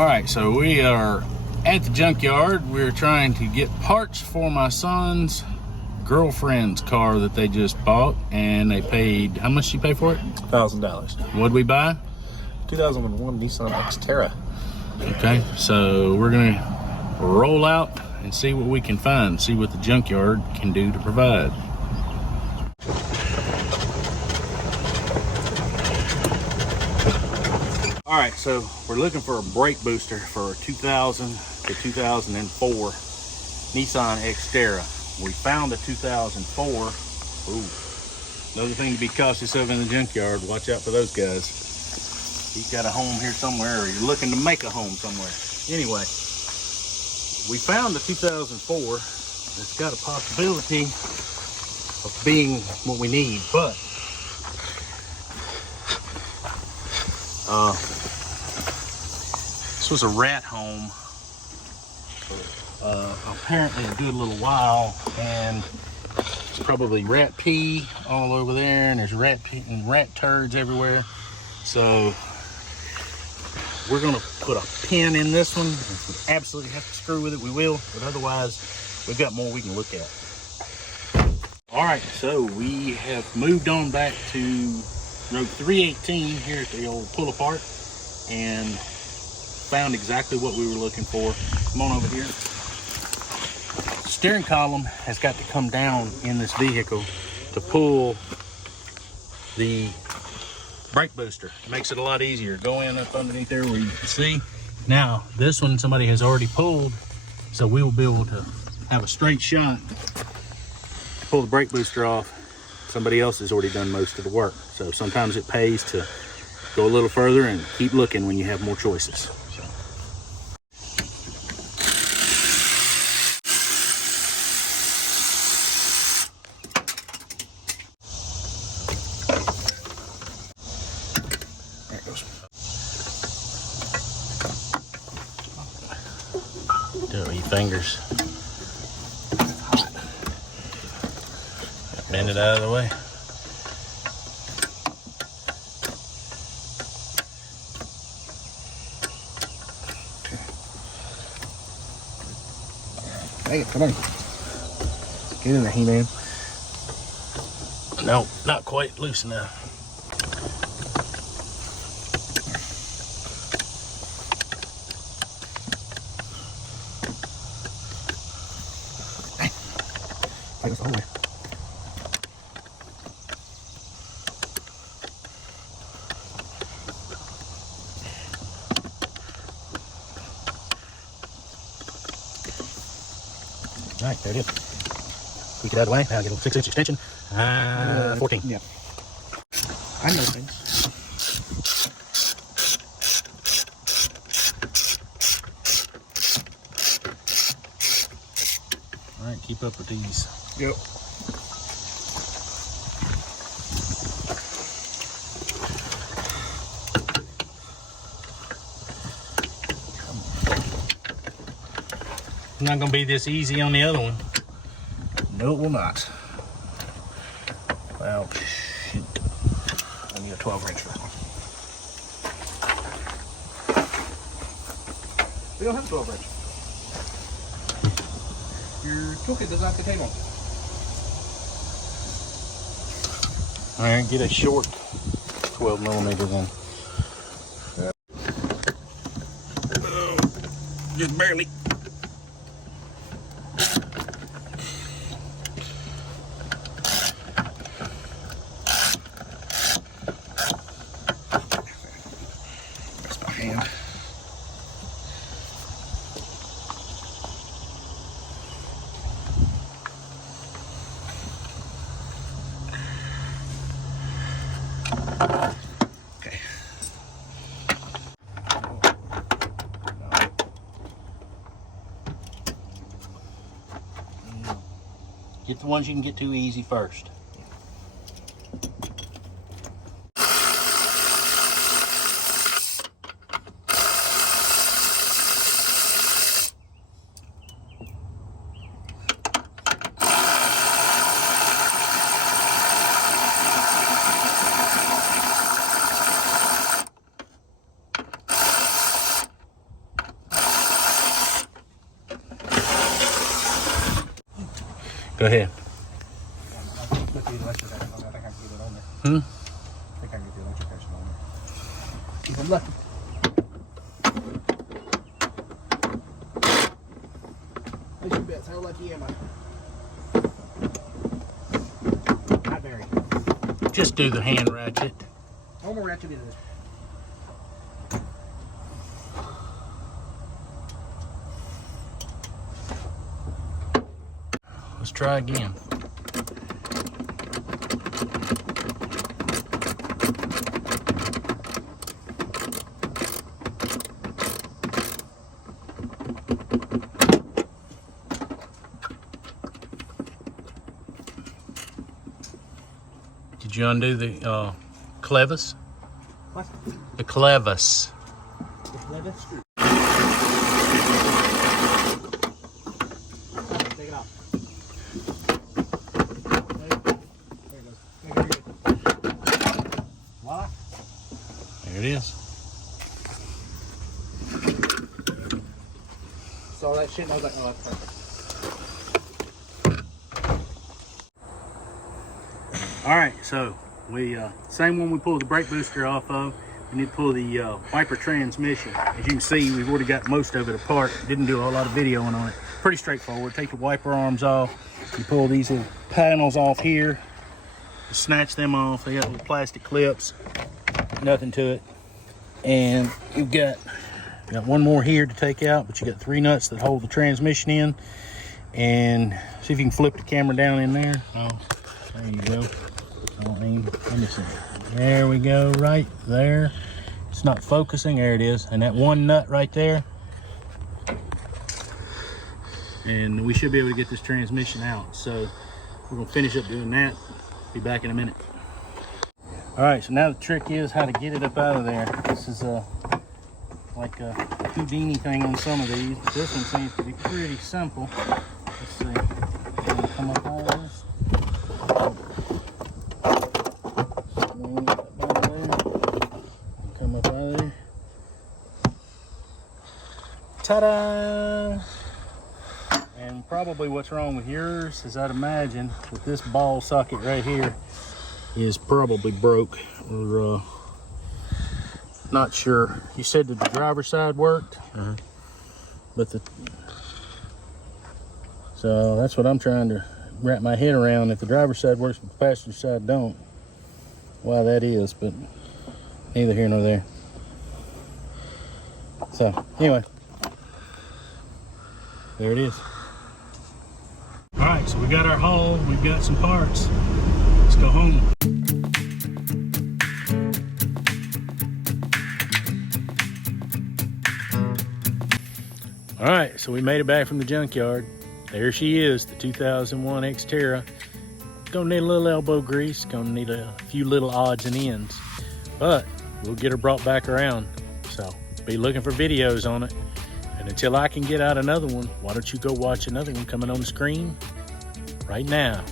All right, so we are at the junkyard. We're trying to get parts for my son's girlfriend's car that they just bought, and they paid, how much did you pay for it? $1,000. What'd we buy? 2001 Nissan Xterra. Okay, so we're gonna roll out and see what we can find, see what the junkyard can do to provide. All right, so we're looking for a brake booster for a 2000 to 2004 Nissan Xterra. We found a 2004. Ooh, another thing to be cautious of in the junkyard. Watch out for those guys. He's got a home here somewhere, or you're looking to make a home somewhere. Anyway, we found the 2004. It's got a possibility of being what we need, but this was a rat home apparently a good little while, and it's probably rat pee all over there, and there's rat pee and rat turds everywhere. So we're gonna put a pin in this one. If we absolutely have to screw with it, we will, but otherwise we've got more we can look at. All right, so we have moved on back to Road 318 here at the old pull apart, and found exactly what we were looking for. Come on over here. Steering column has got to come down in this vehicle to pull the brake booster. Makes it a lot easier. Go in up underneath there where you can see. Now, this one somebody has already pulled, so we will be able to have a straight shot, pull the brake booster off. Somebody else has already done most of the work. So sometimes it pays to go a little further and keep looking when you have more choices. There it goes. Do it with your fingers. Bend it out of the way. Hey, come on. Get in there, He-Man. No, not quite loose enough. Hey, take us the whole way. All right, there it is. Tweak it out of the way. Now get a 6-inch extension. 14. Yeah. I know things. All right, keep up with these. Yep. It's not gonna be this easy on the other one. No, it will not. Well, shoot. I need a 12 wrench for that one. We don't have a 12 wrench. Your toolkit does not contain one. All right, get a short 12 millimeter then. Just barely. That's my hand. Okay. Get the ones you can get to easy first. Go ahead. Put the electric action on there. I think I can get it on there. Hmm? I think I can get the electric action on there. If I'm lucky. Place your bets. How lucky am I? Not very. Just do the hand ratchet. One more ratchet it is. Let's try again. Did you undo the clevis? What? The clevis. Let it screw. Take it off. There it goes. There it goes. Voila. There it is. Saw that shit and I was like, oh, that's perfect. All right, so we same one we pulled the brake booster off of. We need to pull the wiper transmission. As you can see, we've already got most of it apart. Didn't do a whole lot of videoing on it. Pretty straightforward. Take the wiper arms off. You pull these little panels off here. Just snatch them off. They got little plastic clips. Nothing to it. And you've got one more here to take out, but you got 3 nuts that hold the transmission in. And see if you can flip the camera down in there. Oh, there you go. Let me see. There we go, right there. It's not focusing. There it is. And that one nut right there. And we should be able to get this transmission out. So we're gonna finish up doing that. Be back in a minute. All right, so now the trick is how to get it up out of there. This is like a Houdini thing on some of these. This one seems to be pretty simple. Let's see. Come up out of this. Come up out of there. Ta-da! And probably what's wrong with yours is I'd imagine that this ball socket right here is probably broke, or not sure. You said that the driver's side worked, but so that's what I'm trying to wrap my head around. If the driver's side works but the passenger side don't, why that is, but neither here nor there. So anyway, there it is. All right, so we got our haul, we've got some parts. Let's go home. All right, so we made it back from the junkyard. There she is, the 2001 Xterra. Gonna need a little elbow grease, gonna need a few little odds and ends, but we'll get her brought back around. So be looking for videos on it. And until I can get out another one, why don't you go watch another one coming on the screen right now.